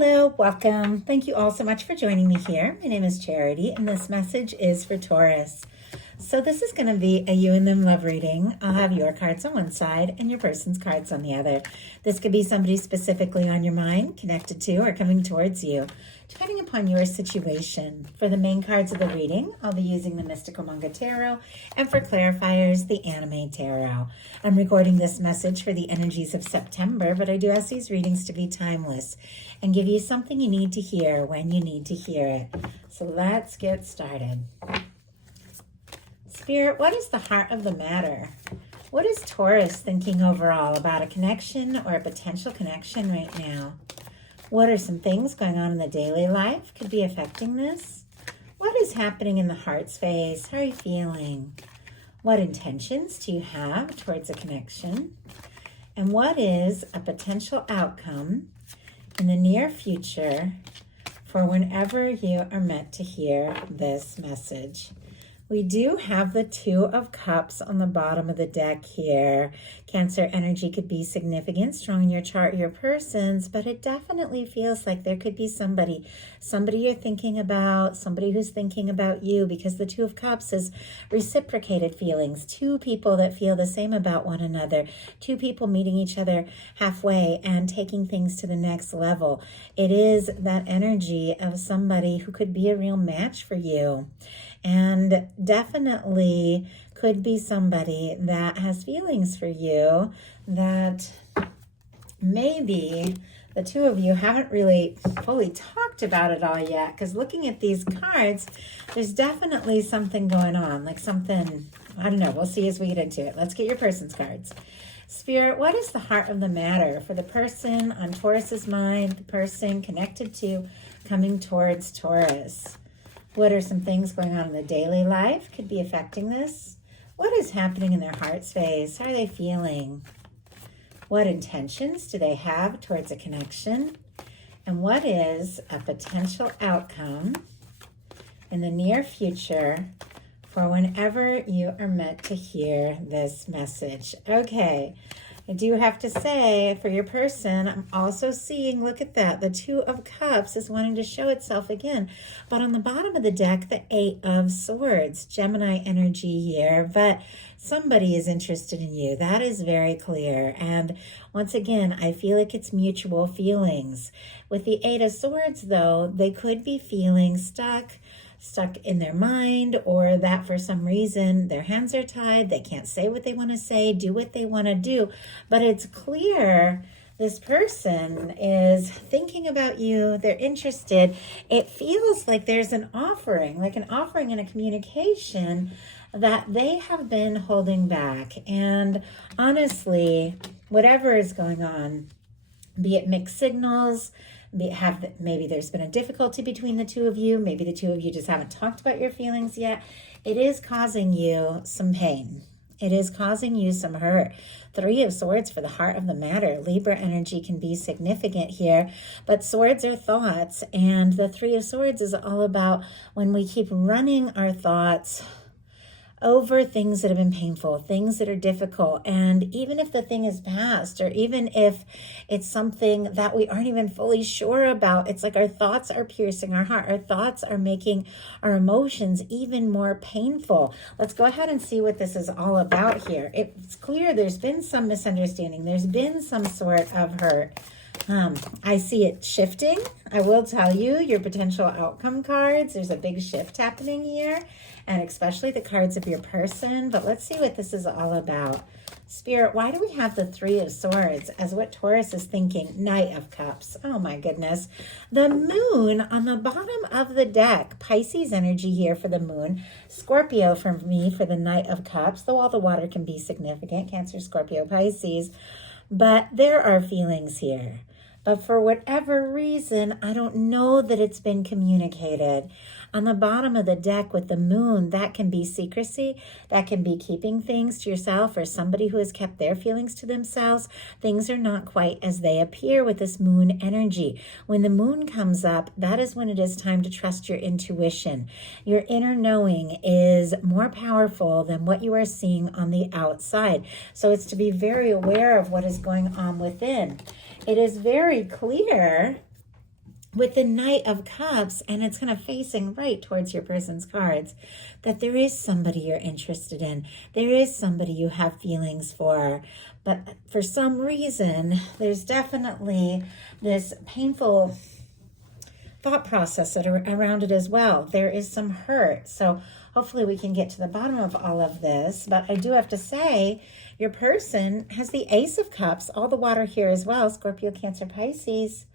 Hello, welcome. Thank you all so much for joining me here. My name is Charity, and this message is for Taurus. So this is going to be a you and them love reading. I'll have your cards on one side and your person's cards on the other. This could be somebody specifically on your mind, connected to, or coming towards you, depending upon your situation. For the main cards of the reading, I'll be using the Mystical Manga Tarot, and for clarifiers, the Anime Tarot. I'm recording this message for the energies of September, but I do ask these readings to be timeless and give you something you need to hear when you need to hear it. So let's get started. Spirit, what is the heart of the matter? What is Taurus thinking overall about a connection or a potential connection right now? What are some things going on in the daily life could be affecting this? What is happening in the heart space? How are you feeling? What intentions do you have towards a connection? And what is a potential outcome in the near future for whenever you are meant to hear this message? We do have the Two of Cups on the bottom of the deck here. Cancer energy could be significant, strong in your chart, your persons, but it definitely feels like there could be somebody you're thinking about, somebody who's thinking about you, because the Two of Cups is reciprocated feelings. Two people that feel the same about one another. Two people meeting each other halfway and taking things to the next level. It is that energy of somebody who could be a real match for you. And definitely could be somebody that has feelings for you that maybe the two of you haven't really fully talked about it all yet. Because looking at these cards, there's definitely something going on, like something, I don't know, we'll see as we get into it. Let's get your person's cards. Spirit, what is the heart of the matter for the person on Taurus's mind, the person connected to, coming towards Taurus? What are some things going on in the daily life could be affecting this? What is happening in their heart space? How are they feeling? What intentions do they have towards a connection? And what is a potential outcome in the near future for whenever you are meant to hear this message? Okay. I do have to say, for your person, I'm also seeing, look at that, the Two of Cups is wanting to show itself again. But on the bottom of the deck, the Eight of Swords, Gemini energy here. But somebody is interested in you. That is very clear. And once again, I feel like it's mutual feelings. With the Eight of Swords, though, they could be feeling stuck in their mind, or that for some reason their hands are tied, they can't say what they want to say, do what they want to do. But it's clear this person is thinking about you, they're interested. It feels like there's an offering, like an offering in a communication that they have been holding back. And honestly, whatever is going on, be it mixed signals, maybe there's been a difficulty between the two of you. Maybe the two of you just haven't talked about your feelings yet. It is causing you some pain. It is causing you some hurt. Three of Swords for the heart of the matter. Libra energy can be significant here, but swords are thoughts. And the Three of Swords is all about when we keep running our thoughts over things that have been painful, things that are difficult. And even if the thing is past, or even if it's something that we aren't even fully sure about, it's like our thoughts are piercing our heart. Our thoughts are making our emotions even more painful. Let's go ahead and see what this is all about here. It's clear there's been some misunderstanding. There's been some sort of hurt. I see it shifting. I will tell you, your potential outcome cards, there's a big shift happening here, and especially the cards of your person. But let's see what this is all about. Spirit, why do we have the Three of Swords as what Taurus is thinking? Knight of Cups. Oh my goodness. The moon on the bottom of the deck. Pisces energy here for the moon. Scorpio for me for the Knight of Cups. Though all the water can be significant. Cancer, Scorpio, Pisces. But there are feelings here. But for whatever reason, I don't know that it's been communicated. On the bottom of the deck with the moon, that can be secrecy. That can be keeping things to yourself, or somebody who has kept their feelings to themselves. Things are not quite as they appear with this moon energy. When the moon comes up, that is when it is time to trust your intuition. Your inner knowing is more powerful than what you are seeing on the outside. So it's to be very aware of what is going on within. It is very clear with the Knight of Cups, and it's kind of facing right towards your person's cards, that there is somebody you're interested in. There is somebody you have feelings for. But for some reason, there's definitely this painful thought process around it as well. There is some hurt. So hopefully we can get to the bottom of all of this. But I do have to say, your person has the Ace of Cups, all the water here as well, Scorpio, Cancer, Pisces.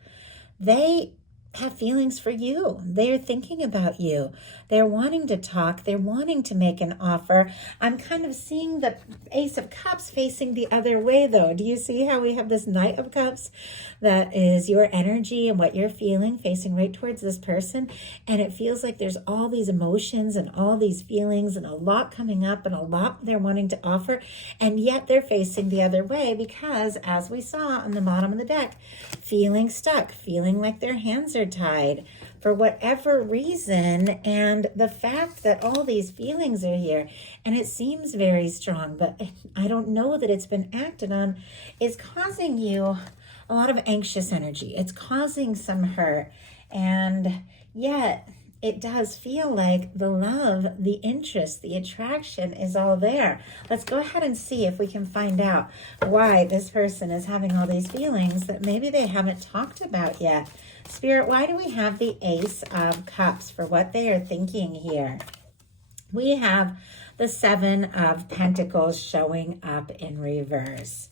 They have feelings for you. They're thinking about you. They're wanting to talk. They're wanting to make an offer. I'm kind of seeing the Ace of Cups facing the other way, though. Do you see how we have this Knight of Cups? That is your energy and what you're feeling facing right towards this person. And it feels like there's all these emotions and all these feelings and a lot coming up and a lot they're wanting to offer. And yet they're facing the other way because, as we saw on the bottom of the deck, feeling stuck, feeling like their hands are tied for whatever reason. And the fact that all these feelings are here and it seems very strong, but I don't know that it's been acted on, is causing you a lot of anxious energy. It's causing some hurt. And yet it does feel like the love, the interest, the attraction is all there. Let's go ahead and see if we can find out why this person is having all these feelings that maybe they haven't talked about yet. Spirit, why do we have the Ace of Cups for what they are thinking here? We have the Seven of Pentacles showing up in reverse.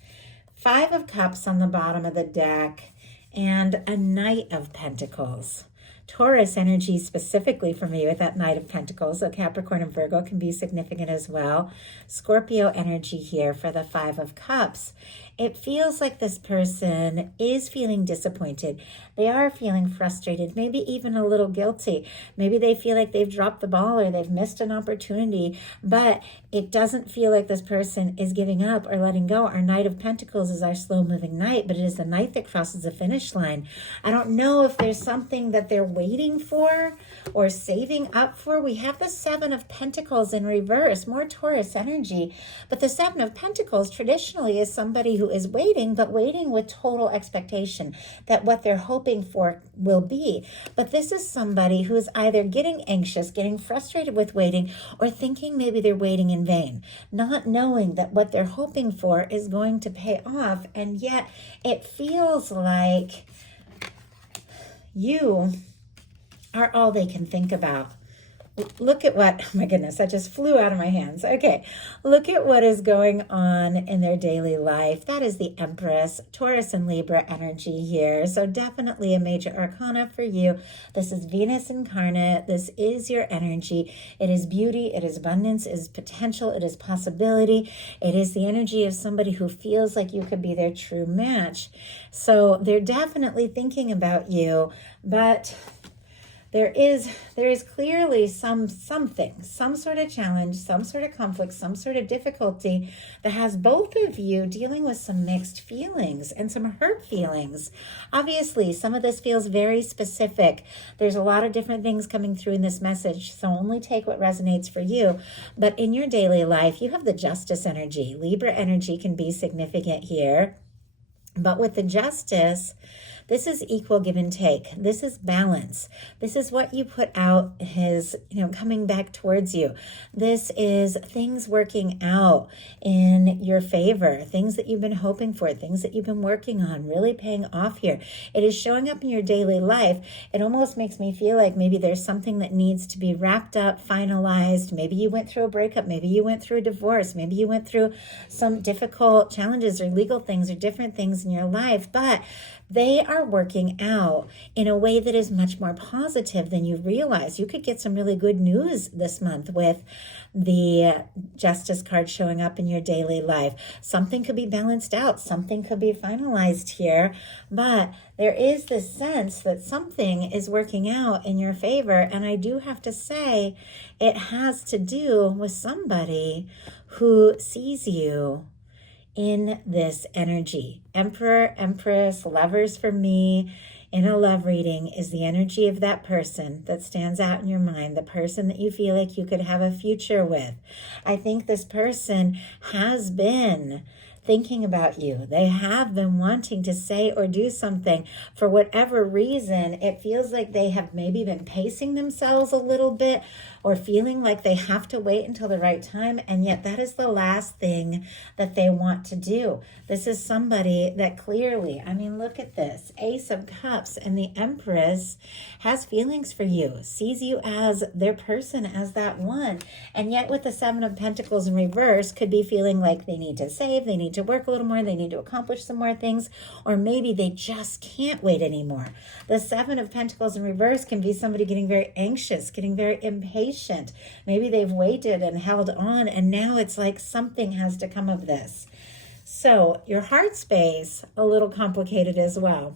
Five of Cups on the bottom of the deck and a Knight of Pentacles. Taurus energy specifically for me with that Knight of Pentacles. So Capricorn and Virgo can be significant as well. Scorpio energy here for the Five of Cups. It feels like this person is feeling disappointed. They are feeling frustrated, maybe even a little guilty. Maybe they feel like they've dropped the ball or they've missed an opportunity, but it doesn't feel like this person is giving up or letting go. Our Knight of Pentacles is our slow-moving knight, but it is the knight that crosses the finish line. I don't know if there's something that they're waiting for or saving up for. We have the Seven of Pentacles in reverse, more Taurus energy, but the Seven of Pentacles traditionally is somebody who is waiting, but waiting with total expectation that what they're hoping for will be. But this is somebody who is either getting anxious, getting frustrated with waiting, or thinking maybe they're waiting in vain, not knowing that what they're hoping for is going to pay off. And yet it feels like you are all they can think about. Look at what, oh my goodness, that just flew out of my hands. Okay, look at what is going on in their daily life. That is the Empress, Taurus and Libra energy here. So definitely a major arcana for you. This is Venus incarnate. This is your energy. It is beauty. It is abundance. It is potential. It is possibility. It is the energy of somebody who feels like you could be their true match. So they're definitely thinking about you, but there is clearly some sort of challenge, some sort of conflict, some sort of difficulty that has both of you dealing with some mixed feelings and some hurt feelings. Obviously, some of this feels very specific. There's a lot of different things coming through in this message, so only take what resonates for you. But in your daily life, you have the Justice energy. Libra energy can be significant here. But with the Justice, this is equal give and take. This is balance. This is what you put out is, coming back towards you. This is things working out in your favor, things that you've been hoping for, things that you've been working on, really paying off here. It is showing up in your daily life. It almost makes me feel like maybe there's something that needs to be wrapped up, finalized. Maybe you went through a breakup. Maybe you went through a divorce. Maybe you went through some difficult challenges or legal things or different things in your life, but they are working out in a way that is much more positive than you realize. You could get some really good news this month with the Justice card showing up in your daily life. Something could be balanced out. Something could be finalized here. But there is this sense that something is working out in your favor. And I do have to say, it has to do with somebody who sees you in this energy. Emperor, Empress, Lovers for me in a love reading is the energy of that person that stands out in your mind, the person that you feel like you could have a future with. I think this person has been thinking about you. They have been wanting to say or do something. For whatever reason, it feels like they have maybe been pacing themselves a little bit or feeling like they have to wait until the right time. And yet that is the last thing that they want to do. This is somebody that clearly, I mean, look at this. Ace of Cups and the Empress has feelings for you, sees you as their person, as that one. And yet with the Seven of Pentacles in reverse, could be feeling like they need to save, they need to work a little more, they need to accomplish some more things, or maybe they just can't wait anymore. The Seven of Pentacles in reverse can be somebody getting very anxious, getting very impatient. Maybe they've waited and held on, and now it's like something has to come of this. So your heart space, a little complicated as well.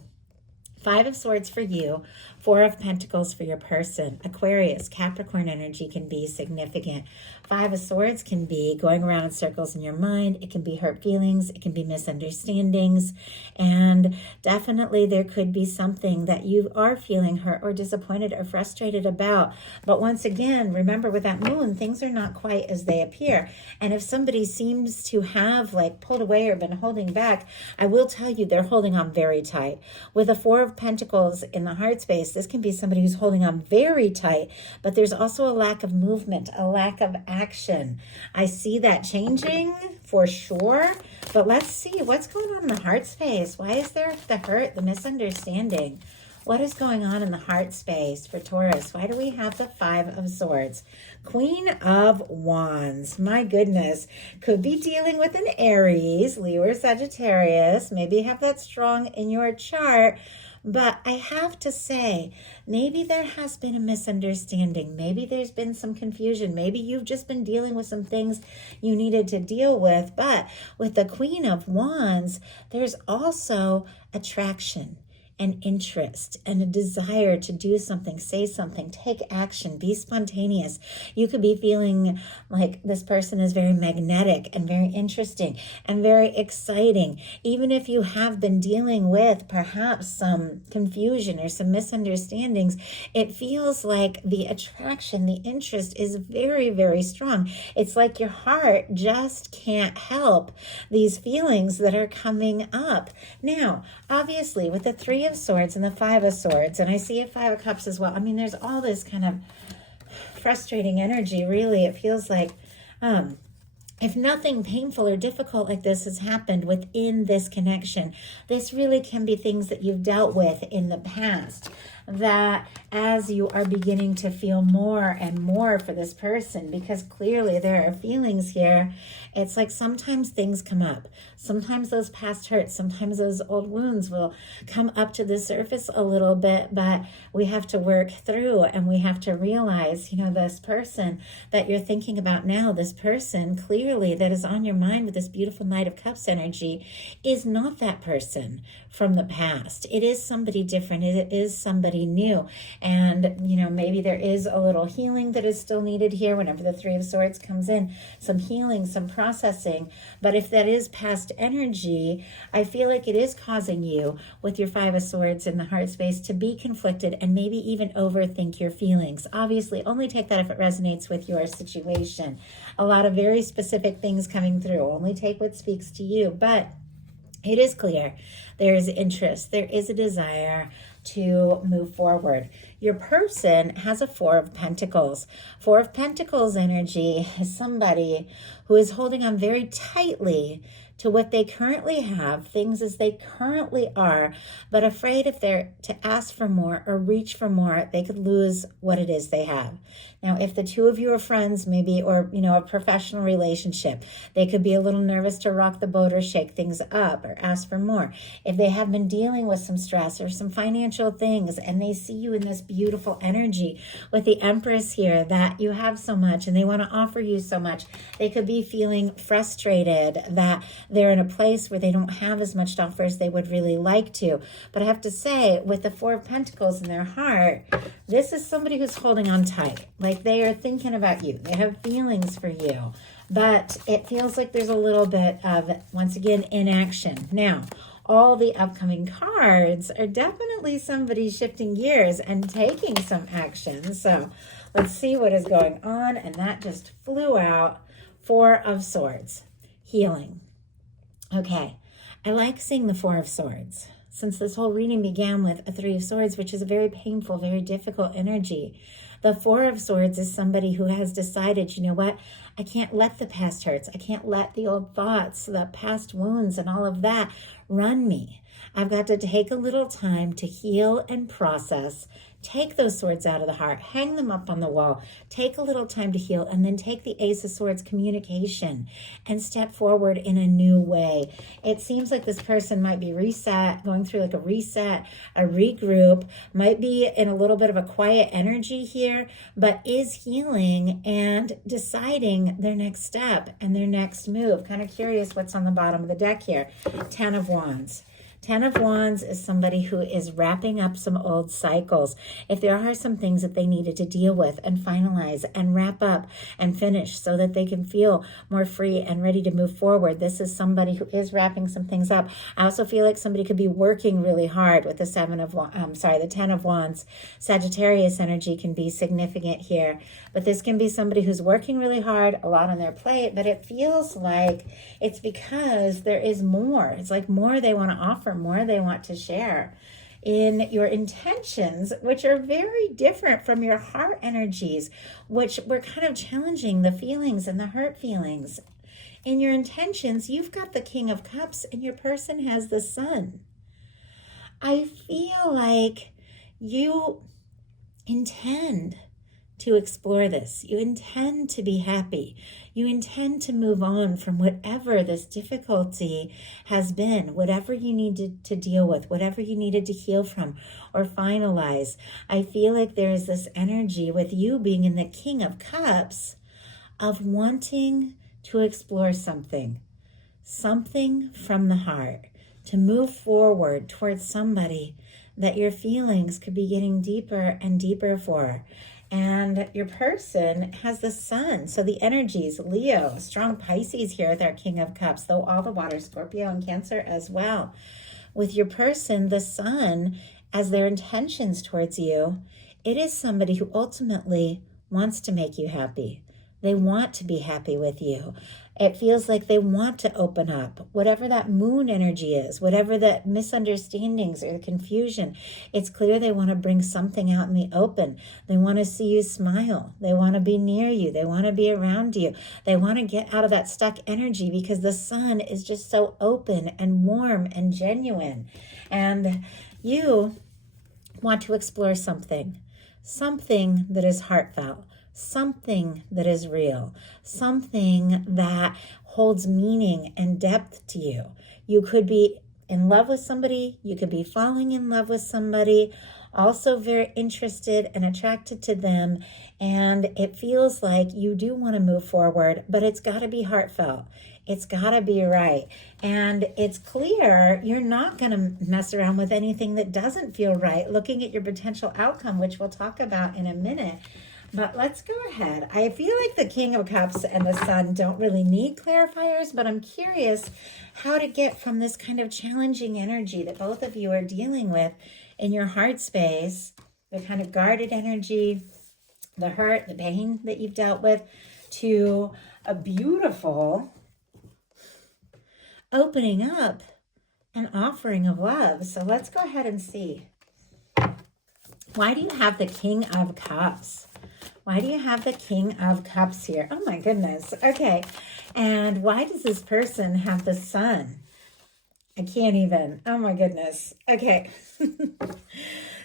Five of Swords for you, Four of Pentacles for your person. Aquarius, Capricorn energy can be significant. Five of Swords can be going around in circles in your mind. It can be hurt feelings. It can be misunderstandings. And definitely there could be something that you are feeling hurt or disappointed or frustrated about. But once again, remember with that moon, things are not quite as they appear. And if somebody seems to have like pulled away or been holding back, I will tell you they're holding on very tight. With a Four of Pentacles in the heart space, this can be somebody who's holding on very tight, but there's also a lack of movement, a lack of action. I see that changing for sure, but let's see what's going on in the heart space. Why is there the hurt, the misunderstanding? What is going on in the heart space for Taurus? Why do we have the Five of Swords? Queen of Wands. My goodness. Could be dealing with an Aries, Leo or Sagittarius. Maybe have that strong in your chart. But I have to say, maybe there has been a misunderstanding. Maybe there's been some confusion. Maybe you've just been dealing with some things you needed to deal with. But with the Queen of Wands, there's also attraction and interest and a desire to do something, say something, take action, be spontaneous. You could be feeling like this person is very magnetic and very interesting and very exciting. Even if you have been dealing with perhaps some confusion or some misunderstandings, it feels like the attraction, the interest is very, very strong. It's like your heart just can't help these feelings that are coming up. Now, obviously, with the Three of Swords and the Five of Swords, and I see a Five of Cups as well. I mean, there's all this kind of frustrating energy, really. It feels like if nothing painful or difficult like this has happened within this connection, this really can be things that you've dealt with in the past, that as you are beginning to feel more and more for this person, because clearly there are feelings here, it's like sometimes things come up. Sometimes those past hurts, sometimes those old wounds will come up to the surface a little bit, but we have to work through and we have to realize, you know, this person that you're thinking about now, this person clearly that is on your mind with this beautiful Knight of Cups energy is not that person from the past. It is somebody different. It is somebody new. And, you know, maybe there is a little healing that is still needed here whenever the Three of Swords comes in, some healing, some processing. But if that is past energy, I feel like it is causing you with your Five of Swords in the heart space to be conflicted and maybe even overthink your feelings. Obviously, only take that if it resonates with your situation. A lot of very specific things coming through. Only take what speaks to you. But it is clear there is interest, there is a desire to move forward. Your person has a Four of Pentacles. Four of Pentacles energy is somebody who is holding on very tightly to what they currently have, things as they currently are, but afraid if they're to ask for more or reach for more, they could lose what it is they have. Now, if the two of you are friends, maybe, or, you know, a professional relationship, they could be a little nervous to rock the boat or shake things up or ask for more. If they have been dealing with some stress or some financial things and they see you in this beautiful energy with the Empress here that you have so much and they want to offer you so much, they could be feeling frustrated that they're in a place where they don't have as much to offer as they would really like to. But I have to say, with the Four of Pentacles in their heart, this is somebody who's holding on tight. Like they are thinking about you. They have feelings for you. But it feels like there's a little bit of, once again, inaction. Now, all the upcoming cards are definitely somebody shifting gears and taking some action. So let's see what is going on. And that just flew out. Four of Swords. Healing. Okay, I like seeing the Four of Swords. Since this whole reading began with a Three of Swords, which is a very painful, very difficult energy, the Four of Swords is somebody who has decided, you know what, I can't let the past hurts. I can't let the old thoughts, the past wounds and all of that run me. I've got to take a little time to heal and process. Take those swords out of the heart, hang them up on the wall, take a little time to heal, and then take the Ace of Swords communication and step forward in a new way. It seems like this person might be going through like a reset, a regroup, might be in a little bit of a quiet energy here, but is healing and deciding their next step and their next move. Kind of curious what's on the bottom of the deck here. Ten of Wands. Ten of Wands is somebody who is wrapping up some old cycles. If there are some things that they needed to deal with and finalize and wrap up and finish so that they can feel more free and ready to move forward, this is somebody who is wrapping some things up. I also feel like somebody could be working really hard with the the Ten of Wands. Sagittarius energy can be significant here, but this can be somebody who's working really hard, a lot on their plate, but it feels like it's because there is more. It's like more they want to offer, more they want to share in your intentions, which are very different from your heart energies, which were kind of challenging the feelings and the hurt feelings. In your intentions, you've got the King of Cups and your person has the Sun. I feel like you intend to explore this. You intend to be happy. You intend to move on from whatever this difficulty has been, whatever you needed to deal with, whatever you needed to heal from or finalize. I feel like there is this energy with you being in the King of Cups of wanting to explore something from the heart, to move forward towards somebody that your feelings could be getting deeper and deeper for. And your person has the Sun. So the energies, Leo, strong Pisces here with our King of Cups, though all the water, Scorpio and Cancer as well. With your person, the Sun, as their intentions towards you, it is somebody who ultimately wants to make you happy. They want to be happy with you. It feels like they want to open up. Whatever that moon energy is, whatever the misunderstandings or the confusion, it's clear they want to bring something out in the open. They want to see you smile. They want to be near you. They want to be around you. They want to get out of that stuck energy because the Sun is just so open and warm and genuine. And you want to explore something that is heartfelt, something that is real, something that holds meaning and depth to you. You could be in love with somebody, you could be falling in love with somebody, also very interested and attracted to them, and it feels like you do want to move forward, but it's got to be heartfelt. It's got to be right. And it's clear you're not going to mess around with anything that doesn't feel right, looking at your potential outcome, which we'll talk about in a minute. But let's go ahead. I feel like the King of Cups and the Sun don't really need clarifiers, but I'm curious how to get from this kind of challenging energy that both of you are dealing with in your heart space, the kind of guarded energy, the hurt, the pain that you've dealt with, to a beautiful opening up and offering of love. So let's go ahead and see. Why do you have the King of Cups? Why do you have the King of Cups here? Oh my goodness. Okay. And why does this person have the Sun? I can't even. Oh my goodness. Okay.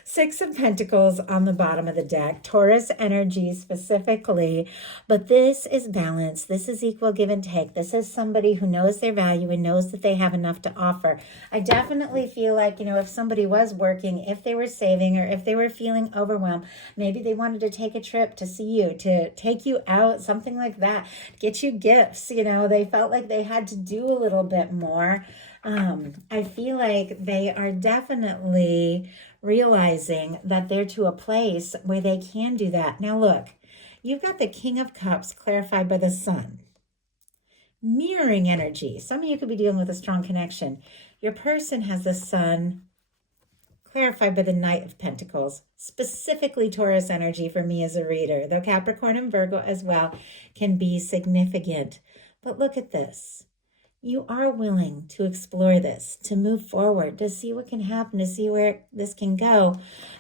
Six of Pentacles on the bottom of the deck, Taurus energy specifically, but this is balance. This is equal give and take. This is somebody who knows their value and knows that they have enough to offer. I definitely feel like, if somebody was working, if they were saving, or if they were feeling overwhelmed, maybe they wanted to take a trip to see you, to take you out, something like that, get you gifts, they felt like they had to do a little bit more. I feel like they are definitely realizing that they're to a place where they can do that. Now look, you've got the King of Cups clarified by the Sun. Mirroring energy. Some of you could be dealing with a strong connection. Your person has the Sun clarified by the Knight of Pentacles, specifically Taurus energy for me as a reader, though Capricorn and Virgo as well can be significant. But look at this. You are willing to explore this, to move forward, to see what can happen, to see where this can go.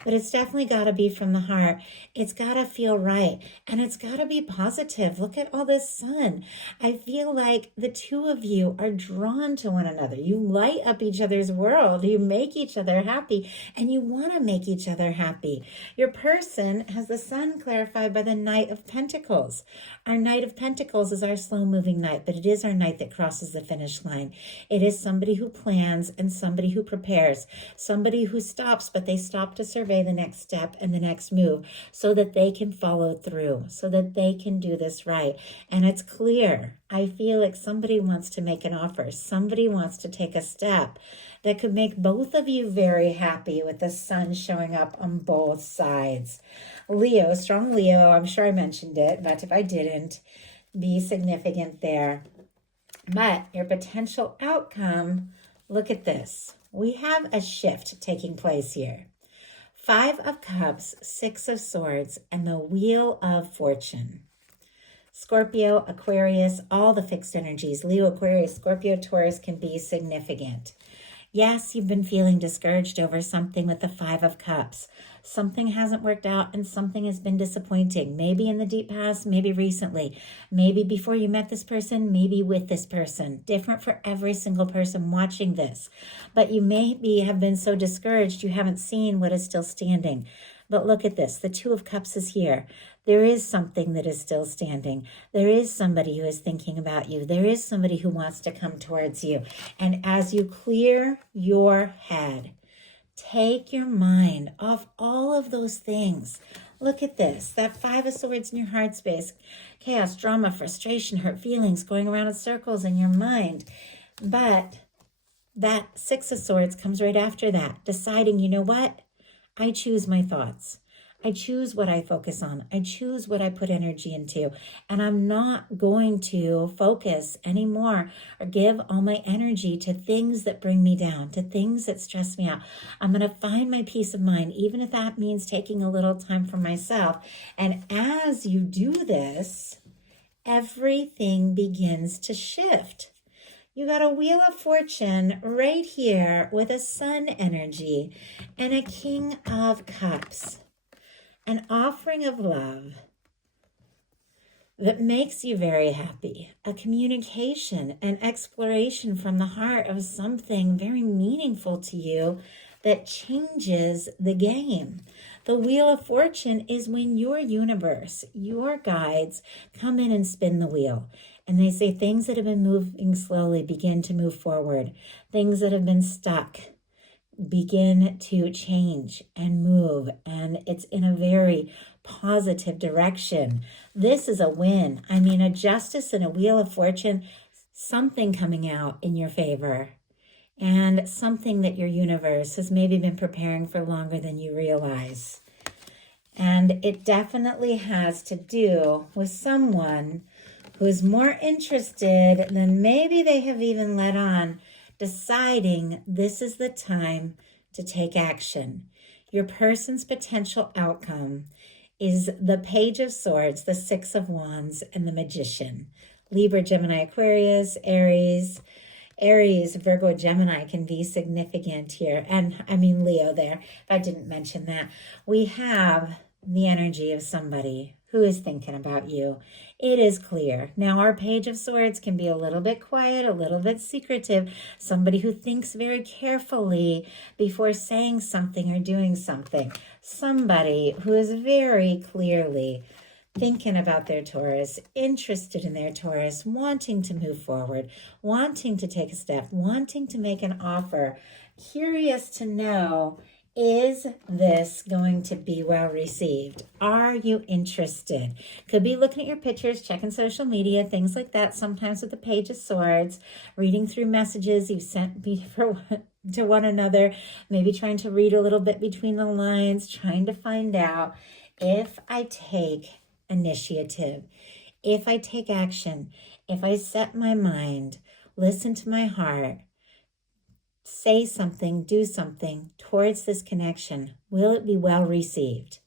But it's definitely got to be from the heart. It's got to feel right. And it's got to be positive. Look at all this sun. I feel like the two of you are drawn to one another. You light up each other's world. You make each other happy. And you want to make each other happy. Your person has the sun clarified by the Knight of Pentacles. Our Knight of Pentacles is our slow-moving knight, but it is our knight that crosses the finish line. It is somebody who plans and somebody who prepares, somebody who stops, but they stop to survey the next step and the next move so that they can follow through, so that they can do this right. And it's clear. I feel like somebody wants to make an offer. Somebody wants to take a step that could make both of you very happy with the sun showing up on both sides. Leo, strong Leo, I'm sure I mentioned it, but if I didn't, be significant there. But your potential outcome, look at this. We have a shift taking place here. 5 of Cups, 6 of Swords, and the Wheel of Fortune. Scorpio, Aquarius, all the fixed energies, Leo, Aquarius, Scorpio, Taurus can be significant. Yes, you've been feeling discouraged over something with the 5 of Cups. Something hasn't worked out and something has been disappointing. Maybe in the deep past, maybe recently. Maybe before you met this person, maybe with this person. Different for every single person watching this. But you maybe have been so discouraged you haven't seen what is still standing. But look at this. The 2 of Cups is here. There is something that is still standing. There is somebody who is thinking about you. There is somebody who wants to come towards you. And as you clear your head, take your mind off all of those things. Look at this. That 5 of Swords in your heart space. Chaos, drama, frustration, hurt feelings going around in circles in your mind. But that 6 of Swords comes right after that. Deciding, you know what? I choose my thoughts. I choose what I focus on. I choose what I put energy into. And I'm not going to focus anymore or give all my energy to things that bring me down, to things that stress me out. I'm going to find my peace of mind, even if that means taking a little time for myself. And as you do this, everything begins to shift. You got a Wheel of Fortune right here with a Sun energy and a King of Cups. An offering of love that makes you very happy. A communication, an exploration from the heart of something very meaningful to you that changes the game. The Wheel of Fortune is when your universe, your guides, come in and spin the wheel. And they say things that have been moving slowly begin to move forward. Things that have been stuck begin to change and move, and it's in a very positive direction. This is a win. I mean, a Justice and a Wheel of Fortune, something coming out in your favor, and something that your universe has maybe been preparing for longer than you realize. And it definitely has to do with someone who is more interested than maybe they have even let on, deciding this is the time to take action. Your person's potential outcome is the Page of Swords, the 6 of Wands, and the Magician. Libra, Gemini, Aquarius, Aries, Virgo, Gemini can be significant here. And I mean Leo there, if I didn't mention that. We have the energy of somebody who is thinking about you. It is clear. Now, our Page of Swords can be a little bit quiet, a little bit secretive, somebody who thinks very carefully before saying something or doing something, somebody who is very clearly thinking about their Taurus, interested in their Taurus, wanting to move forward, wanting to take a step, wanting to make an offer, curious to know, is this going to be well received? Are you interested? Could be looking at your pictures, checking social media, things like that. Sometimes with the Page of Swords, reading through messages you've sent to one another, maybe trying to read a little bit between the lines, trying to find out if I take initiative, if I take action, if I set my mind, listen to my heart, say something, do something towards this connection, will it be well received?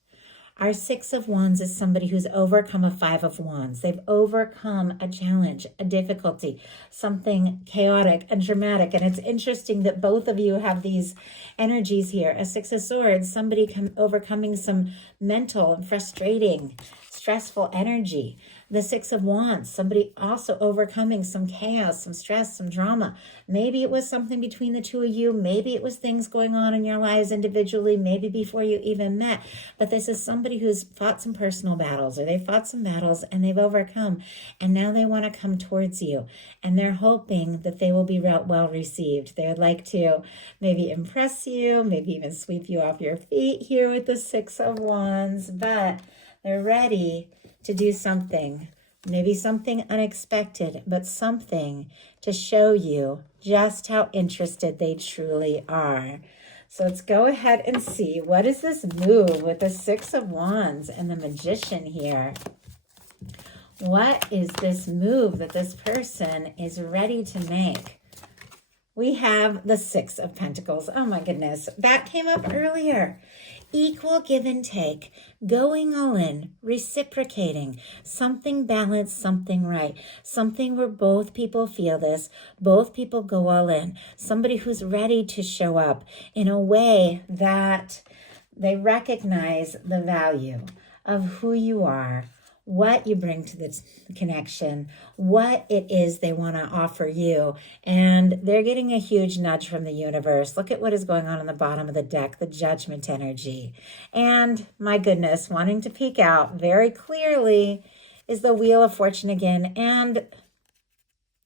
Our Six of Wands is somebody who's overcome a Five of Wands. They've overcome a challenge, a difficulty, something chaotic and dramatic. And it's interesting that both of you have these energies here. A Six of Swords, somebody overcoming some mental and frustrating, stressful energy. The Six of Wands, somebody also overcoming some chaos, some stress, some drama. Maybe it was something between the two of you. Maybe it was things going on in your lives individually, maybe before you even met. But this is somebody who's fought some personal battles, or they fought some battles and they've overcome. And now they want to come towards you. And they're hoping that they will be well received. They would like to maybe impress you, maybe even sweep you off your feet here with the Six of Wands. But they're ready to do something, maybe something unexpected, but something to show you just how interested they truly are. So let's go ahead and see, what is this move with the Six of Wands and the Magician here? What is this move that this person is ready to make? We have the Six of Pentacles. Oh my goodness, that came up earlier. Equal give and take, going all in, reciprocating, something balanced, something right, something where both people feel this, both people go all in, somebody who's ready to show up in a way that they recognize the value of who you are, what you bring to this connection, what it is they want to offer you. And they're getting a huge nudge from the universe. Look at what is going on the bottom of the deck, the Judgment energy. And my goodness, wanting to peek out very clearly is the Wheel of Fortune again and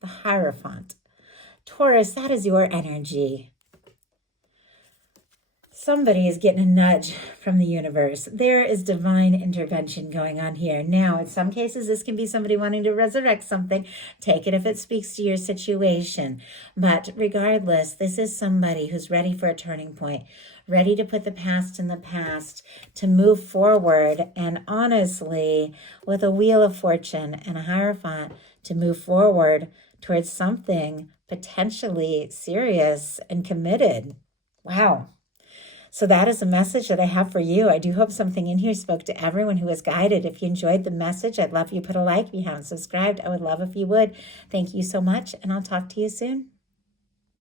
the Hierophant. Taurus, that is your energy. Somebody is getting a nudge from the universe. There is divine intervention going on here. Now, in some cases, this can be somebody wanting to resurrect something. Take it if it speaks to your situation. But regardless, this is somebody who's ready for a turning point, ready to put the past in the past, to move forward, and honestly, with a Wheel of Fortune and a Hierophant, to move forward towards something potentially serious and committed. Wow. So that is a message that I have for you. I do hope something in here spoke to everyone who was guided. If you enjoyed the message, I'd love you to put a like. If you haven't subscribed, I would love if you would. Thank you so much, and I'll talk to you soon.